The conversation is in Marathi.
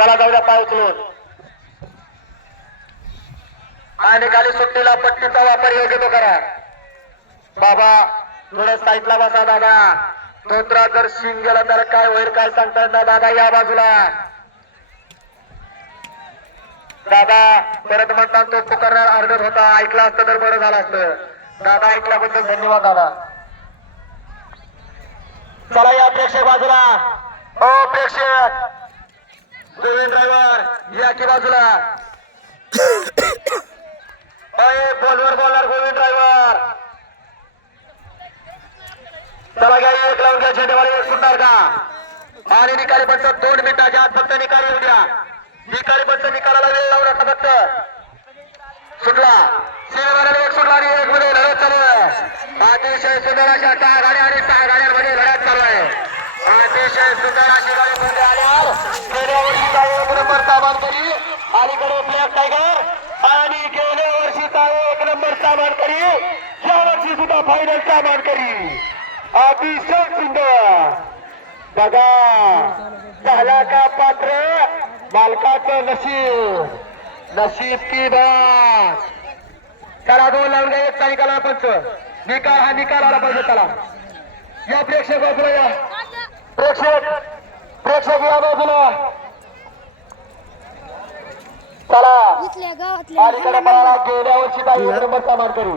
चला जाऊया पाय उचलून. आणि खाली सुट्टीला पट्टीचा वापर योग्य तो करा. बाबा थोडं साईडला बसा दादा. धोत्रा जर शिंग गेला तर काय होईल काय सांगतात ना दादा या बाजूला. दादा परत म्हणतात तो पुकारणार अर्धत होता. ऐकला असतं तर बरं झालं असतं. दादा ऐकल्याबद्दल धन्यवाद दादा. चला या प्रेक्षक बाजूला. हो प्रेक्षक. गोविंद ड्रायव्हर या की बाजूला. अय बोलवर बोलणार गोविंद ड्रायव्हर चला घ्या एक लावून घ्या झेंडेवाले एक सुटणार का? आणि निकाली पंच दोन मिनिटाच्या आत फक्त निकाल येऊ द्या. निकाली पंच निकालाला वेळ लावू नका फक्त. सुटला. सिनेमाला एक सुटला आणि एक मध्ये लढत चालू अतिशय सुंदर अशा सहा गाड्या आणि सहा गाड्यांमध्ये लढत चालू आहे अतिशय सुंदर एक नंबर आणि एक नंबर करी फायनल अतिशय सुंदर बघा झाला का पात्र? मालकाचं नशीब. नशीब की बात. चला दोन लावून घ्या. एक निकाल पंच निकाल हा निकाल आला पाहिजे चला या प्रेक्षक या. प्रेक्षक प्रेक्षक या बाजूला. चला. अलीकडे मला गेल्या वर्षी एक नंबर सामान करू